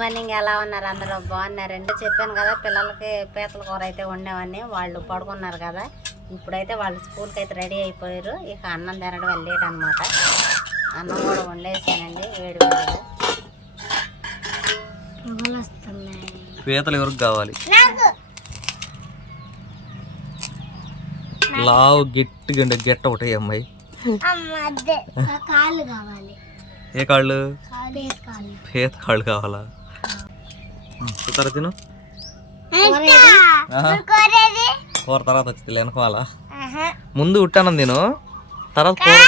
Morning ఎలా ఉన్నారు అందరూ? బాగున్నారండి. చెప్పాను కదా పిల్లలకి పీతల కూర అయితే వండామని వాళ్ళు పడుకున్నారు కదా. ఇప్పుడైతే వాళ్ళు స్కూల్కి అయితే రెడీ అయిపోయారు. ఇక అన్నం తినడం లేట్ అనమాట అన్నం కూడా వండేసానండి. వేడి పీతలు ఎవరికి కావాలి? లావు గట్టిగా ఉండే గెట్ట ఒకటి అమ్మాయి. కావాలి. ఏ కాళ్ళు. పీత కాళ్ళు కావాలా? చూతారా తిను. కూర తర్వాత వచ్చింది వెనకాల ముందు ఉట్టానం తిను తర్వాత కూర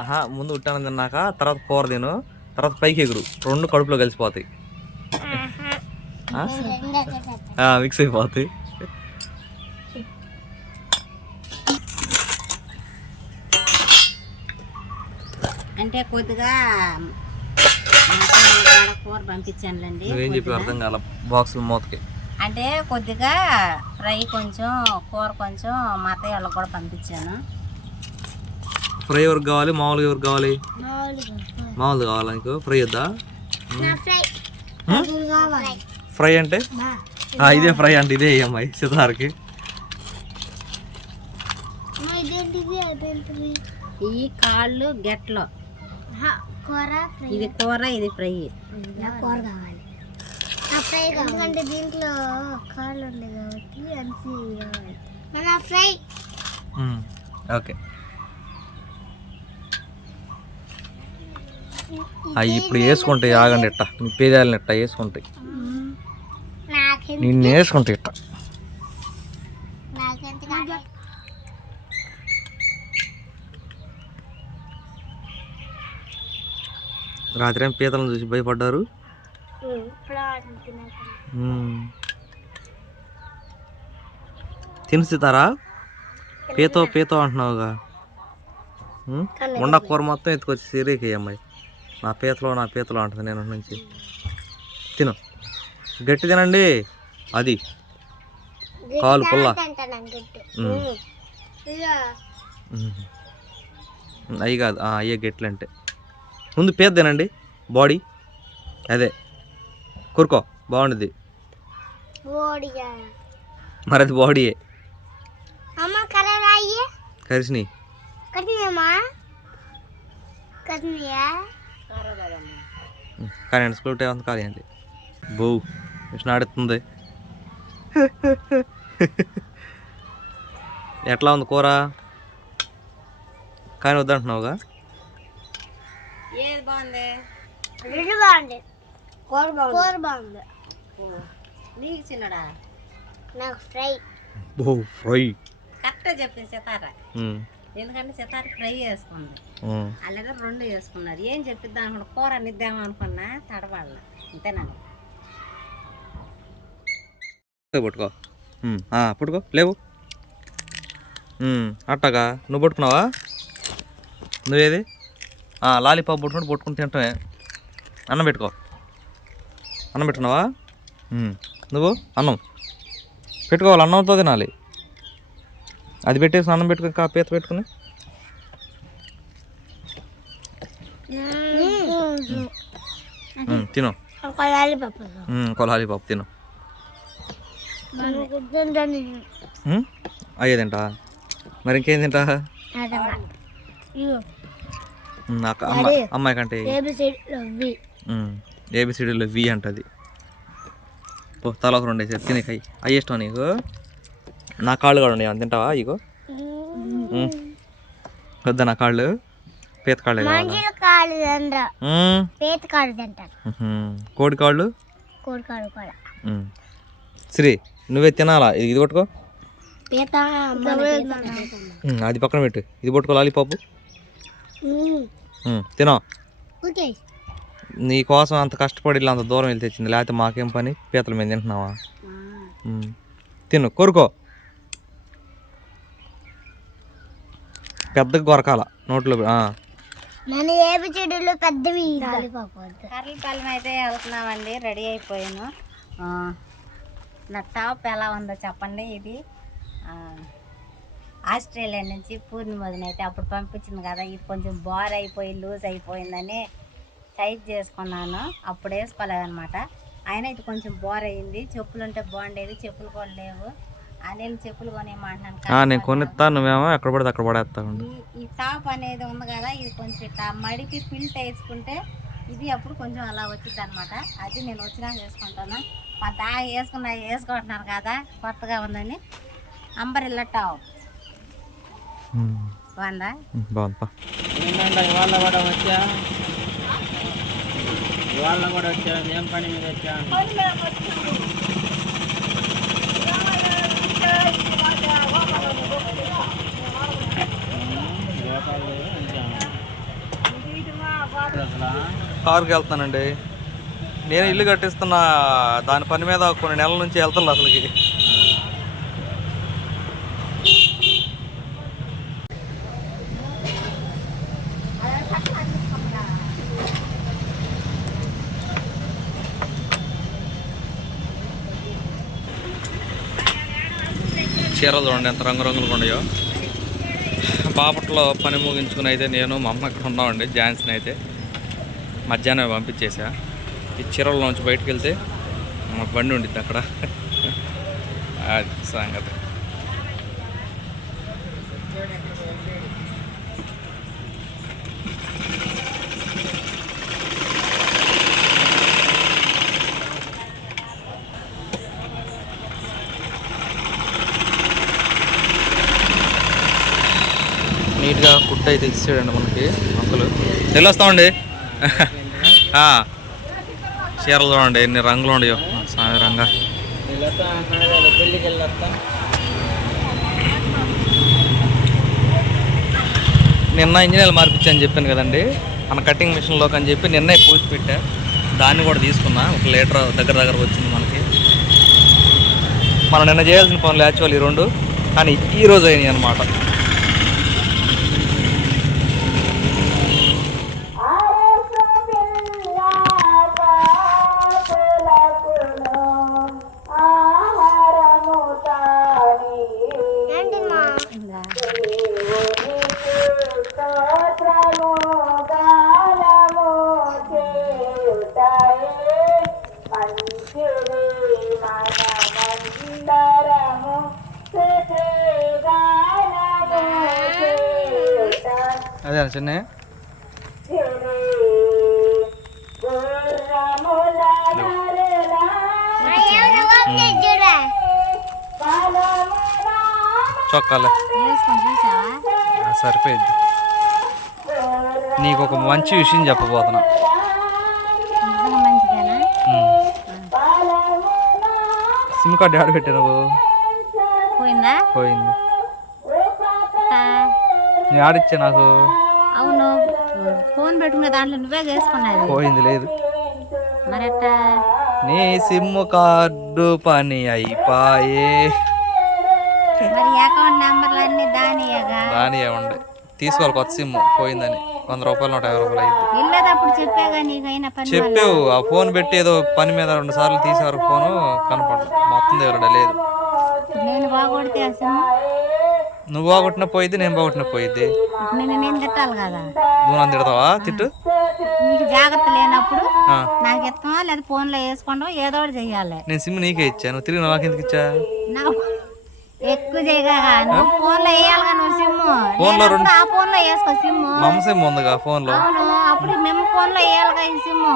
ఆహా, ముందు ఉట్టానం తిన్నాక తర్వాత కూర తిను తర్వాత పైకి ఎగురు. రెండు కడుపులో కలిసిపోతాయి. ఆ? ఆ, మిక్స్ అయిపోతాయి. అంటే కొద్దిగా పంపించానులేండి నువ్వేం చెప్పి అర్థం కాల బాక్సులు మూతకి. అంటే కొద్దిగా ఫ్రై కొంచెం కూర కొంచెం మా అత్తయ్య వాళ్ళకి కూడా పంపించాను. ఫ్రై ఎవరికి కావాలి? మామూలుగా ఎవరికి కావాలి? మామూలుగా. కావాలా నీకు? ఫ్రై వద్దా? కావాలి. ఫ్రై అంటే? ఆ, ఇదే ఫ్రై అంటే ఇదే అమ్మాయి సితార్కి. ఈ కాళ్ళు గెట్లో. ఇది కూర ఇది ఫ్రై. నాకు కూర కావాలి. ఫ్రై ఎందుకంటే దీంట్లో కాళ్ళు ఉన్నాయి కాబట్టి మన ఫ్రై. ఓకే. అవి ఇప్పుడు వేసుకుంటాయి ఆగండి ఇట్ట. నీ పేదాలని ఇట్ట వేసుకుంటాయి నాకు నిన్ను వేసుకుంటాయి ఇట్ట నాకెంత కావాలి రాత్రి ఏం పీతలను చూసి భయపడ్డారు. తినిస్తారా? పీతో పీతో అంటున్నావుగా? ఉండ కూర మొత్తం ఎత్తుకొచ్చి సిరీకి అమ్మాయి. నా పీతలో నా పీతలో అంటుంది నేను నుంచి. తిను. గట్టి తినండి. అది. కాలు పుల్ల. అవి కాదు. అయ్యే గెట్లు అంటే ముందు పేద తినండి బాడీ? అదే. కూరుకో. ఓడిగా మరి అది బాడీయే. కరిసిని. కానీ స్కూల్ టైం అంతా అండి బో మిషన్ ఆడుతుంది ఎట్లా ఉంది కూర? కానీ వద్దంటున్నావుగా? ఏది బాగుంది? రెండు బాగుంది. కూర బాగుంది. కూర బాగుంది. నీకు చిన్నడా? నాకు ఫ్రై. బో ఫ్రై. కరెక్ట్గా చెప్పింది సితార ఎందుకంటే సితార ఫ్రై చేసుకుంది. అలాగే రెండు చేసుకున్నారు. ఏం చెప్పిద్దాం అనుకున్నా? కూర నిద్దాం అనుకున్నా తడబాళ్ళ అంతేనండి పట్టుకో. పట్టుకో. లేవు. అట్టగా. నువ్వు పట్టుకున్నావా? నువ్వేది? లాలీపాప్ పట్టుకుంటూ పట్టుకుని తింటామే. అన్నం పెట్టుకో. అన్నం పెట్టుకున్నావా? ఉమ్, నువ్వు? అన్నం. పెట్టుకోవాలి అన్నంతో తినాలి. అది పెట్టేసి అన్నం పెట్టుకుని కా పీత పెట్టుకుని. తిను. ఒక లాలీపాప్ ఉమ్, ఇంకో లాలీపాప్ తిను. అయ్యే తింటా. మరి ఇంకేం తింటా? అమ్మాయి కంటే ఏబిసిడీలో వి అంటది. పో తలకు రెండు వేసి తినే కై. అయ్యి ఇష్టం నీకు? నా కాళ్ళు కూడా ఉన్నాయి తింటావా? ఇగో. వద్దా నా కాళ్ళు? పీత కాళ్ళే పేత. కోడి కాళ్ళు? కోడి కాళ్ళు కూడా. శ్రీ నువ్వే తినాలా? ఇది ఇది పట్టుకో. పీత ఉమ్, అది పక్కన పెట్టు. ఇది పట్టుకో లాలీపాపు. తినో. ఓకే. నీ కోసం అంత కష్టపడి ఇలా అంత దూరం వెళ్ళి తెచ్చింది. లేకపోతే మాకేం పని? పీతల మీద తింటున్నావా. తిను కొరుకో. పెద్దగా కొరకాల. నోట్లో పె- ఆ. నన్ను ఏబిసిడిలో పెద్దవి కర్లపాలెం అయితే వెళ్తున్నామండి. రెడీ అయిపోయాను. ఆ, నా టాప్ ఎలా ఉందో చెప్పండి ఇది. ఆ, ఆస్ట్రేలియా నుంచి వదిన అయితే అప్పుడు పంపించింది కదా ఇది కొంచెం బార్ అయిపోయి లూజ్ అయిపోయిందని సైజ్ చేసుకున్నాను. అప్పుడు వేసుకోలేదనమాట అయినా ఇది కొంచెం బోర్ అయ్యింది చెప్పులు ఉంటే బాగుండేది చెప్పులు కూడా లేవు. అనిల్ చెప్పులు కొనేయమంటున్నాను ఆ, నేను కొనిస్తా నువ్వేమో ఎక్కడ పడితే అక్కడ పడేస్తా ఈ టాప్ అనేది ఉంది కదా ఇది కొంచెం ఇట్లా మడిపి పిల్ట్ వేసుకుంటే ఇది అప్పుడు కొంచెం అలా వచ్చింది అనమాట అది నేను వచ్చినా వేసుకుంటాను. మా దా వేసుకున్నా వేసుకుంటున్నారు కదా కొత్తగా ఉందని. Umbrella top. బాగుందా? బాగుంది ఏంటంటే ఇవాళ కూడా వచ్చా? ఇవాళ కూడా వచ్చా? ఏం పని మీద వచ్చా? కారుకి వెళ్తున్నానండి. నేను ఇల్లు కట్టిస్తున్న. దాని పని మీద కొన్ని నెలల నుంచి వెళ్తున్నా అసలుకి. చీరలు చూడండి ఎంత రంగురంగులు ఉన్నాయో. బాపట్లో పని ముగించుకుని అయితే నేను మా అమ్మ ఇక్కడ ఉన్నామండి జాన్స్ని అయితే. మధ్యాహ్నం పంపించేసా. ఈ చీరల్లోంచి బయటకు వెళ్తే మా బండి ఉండిద్ది అక్కడ. అది సంగతి. నీట్గా అయితే ఇచ్చాడండి మనకి అంకులు వెళ్ళొస్తామండి చీరలు చూడండి ఎన్ని రంగులు ఉండయో సామి రంగా. నిన్న ఇంజనీర్లు మార్పించని చెప్పాను కదండి. మన కటింగ్ మిషన్లోకి అని చెప్పి నిన్నే పోసి పెట్టా. దాన్ని కూడా తీసుకున్నా. ఒక లీటర్ దగ్గర దగ్గర వచ్చింది మనకి. మనం నిన్న చేయాల్సిన పనులు యాక్చువల్ ఈ రెండు. కానీ ఈరోజు అయినాయి అనమాట అదే చిన్న చొక్కాలే. సరిపోయింది నీకు ఒక మంచి విషయం చెప్పబోతున్నా. సిమ్ కార్డు ఆడ పెట్టా నువ్వు పోయిందా. పోయింది ఇట్టా. నీ ఆడిచ్చా నాకు? అవును. ఫోన్ పెట్టుకునే దాంట్లో నువ్వే చేసుకున్నది పోయింది లేదు. నీ సిమ్ కార్డు పని అయిపోయే. మరి అకౌంట్ నెంబర్లు అన్ని దానియేగా? దాని ఏముండే తీసుకోవాలి కొత్త సిమ్ పోయిందని. వంద రూపాయలు నూట యాభై రూపాయలు అయింది వెళ్ళేటప్పుడు చెప్పాగా నీకైనా పని వల్ల. చెప్పావు. ఆ ఫోన్ పెట్టి ఏదో పని మీద రెండు సార్లు తీసారు ఫోను కనపడదు. మొత్తం దగ్గర లేదు నేను బాగొడితే ఆ సిమ్? నువ్వు బాగొట్టిన పోయిద్ది నేను బాగొట్టిన పోయిద్ది. నేను తిట్టాలి కదా. నువ్వు నన్ను తిడతావా? తిట్టు. నీకు జాగ్రత్త లేనప్పుడు. నాకు ఇస్తామా లేదా ఫోన్లో వేసుకోవడం ఏదో ఒకటి చెయ్యాలి. నేను సిమ్ నీకే ఇచ్చా. నువ్వు తిరిగి నాకు ఎందుకు ఇచ్చా? నాకు ఎక్కువ చేయగా. నువ్వు ఫోన్లో వేయాలిగా నువ్వు సిమ్. ఫోన్లో రెండు- ఆ ఫోన్లో వేసుకో సిమ్. మా అమ్మ సిమ్ ఉందిగా ఫోన్లో. అవును అప్పుడు మేము ఫోన్లో వేయాలిగా ఈ సిమ్.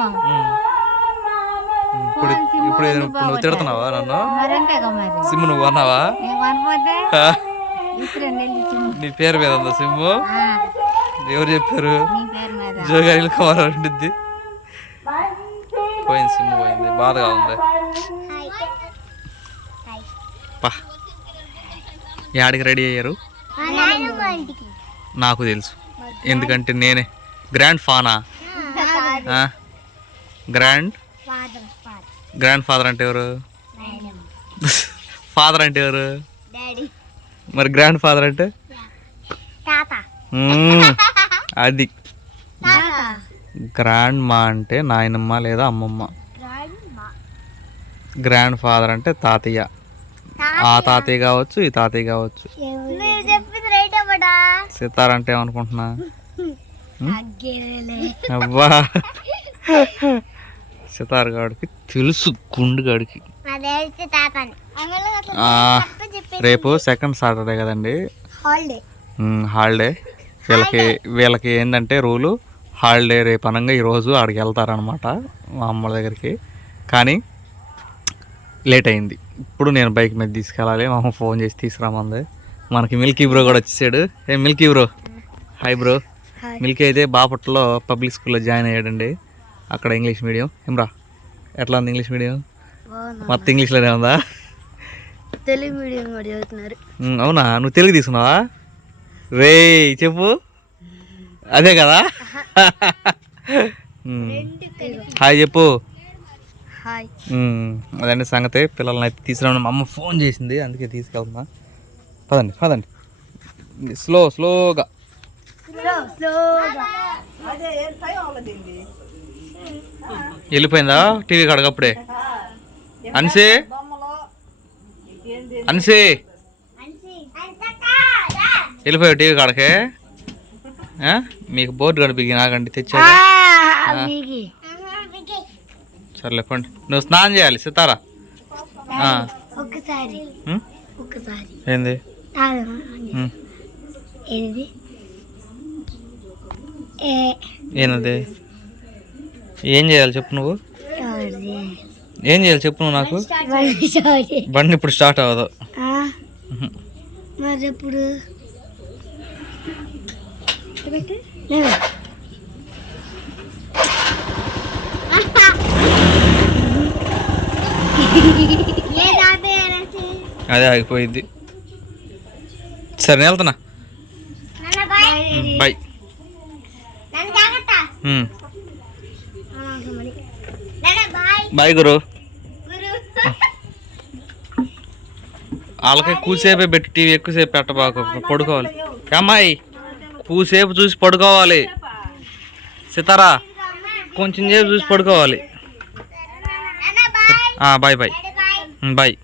ఇప్పుడు ఇప్పుడు నువ్వు తిడుతున్నావా నన్ను? సిమ్ నువ్వు అన్నావా? నీ పేరు మీద ఉందా ఆ, ఎవరు చెప్పారు? జోగాయిలు కవర్ ఉండిద్ది. పోయింది సిమ్ పోయింది. బాధగా ఉంది. పా. యాడికి రెడీ అయ్యారు? నాకు తెలుసు. ఎందుకంటే నేనే గ్రాండ్ ఫానా? గ్రాండ్? గ్రాండ్ ఫాదర్ అంటే ఎవరు? ఫాదర్ అంటే ఎవరు? డాడీ. మరి గ్రాండ్ ఫాదర్ అంటే. అది. గ్రాండ్ మా అంటే నాయనమ్మ లేదా అమ్మమ్మ? గ్రాండ్ ఫాదర్ అంటే తాతయ్య. ఆ తాతయ్య కావచ్చు ఈ తాతయ్య కావచ్చు. సితార్ అంటే ఏమనుకుంటున్నా? అబ్బా సితార్ గాడికి తెలుసు గుండు గాడికి. రేపు సెకండ్ సాటర్డే కదండి. హాలిడే. వీళ్ళకి వీళ్ళకి ఏంటంటే రూలు హాలిడే రేపు అనగా ఈరోజు ఆడికి వెళ్తారనమాట మా అమ్మ దగ్గరికి. కానీ లేట్ అయింది. ఇప్పుడు నేను బైక్ మీద తీసుకెళ్ళాలి మా అమ్మ ఫోన్ చేసి తీసుకురామంది. మనకి మిల్కీ బ్రో కూడా వచ్చేసాడు. ఏ milky bro. Hi bro. Milky అయితే బాపట్లలో పబ్లిక్ స్కూల్లో జాయిన్ అయ్యాడండి. అక్కడ ఇంగ్లీష్ మీడియం. ఏమ్రా ఎట్లా ఉంది ఇంగ్లీష్ మీడియం? మొత్తం ఇంగ్లీష్లోనే ఉందా? తెలుగు మీడియం కూడా చదువుతున్నారు. అవునా? నువ్వు తెలుగు తీసుకున్నావా? రే చెప్పు. అదే కదా? హాయ్ చెప్పు. హాయ్. అదండి సంగతి. పిల్లల్ని అయితే తీసుకురామని మా అమ్మ ఫోన్ చేసింది అందుకే తీసుకెళ్తున్నా. పదండి పదండి. స్లో స్లోగా. వెళ్ళిపోయిందా? టీవీ కాడకప్పుడే. అన్సే? అన్సే? వెళ్ళిపోయావు టీవీ కాడకే? మీకు బోర్డు కనిపించి నాకండి తెచ్చా సర్లే పండి. నువ్వు స్నానం చేయాలి సితారా. ఏంది? ఏంది? ఏం చేయాలి చెప్పు నువ్వు? ఏం చేయాలి చెప్పు నువ్వు నాకు? బండి ఇప్పుడు స్టార్ట్ అవ్వదు. మరి అదే ఆగిపోయింది. సరే నేను వెళ్తున్నా. బాయ్. బాయ్ గురు. వాళ్ళకి కూసేపే పెట్టి టీవీ ఎక్కువసేపు పెట్టబాకు పడుకోవాలి. అమ్మాయి కూసేపు చూసి పడుకోవాలి. సితారా కొంచెం సేపు చూసి పడుకోవాలి. బాయ్. Bye bye.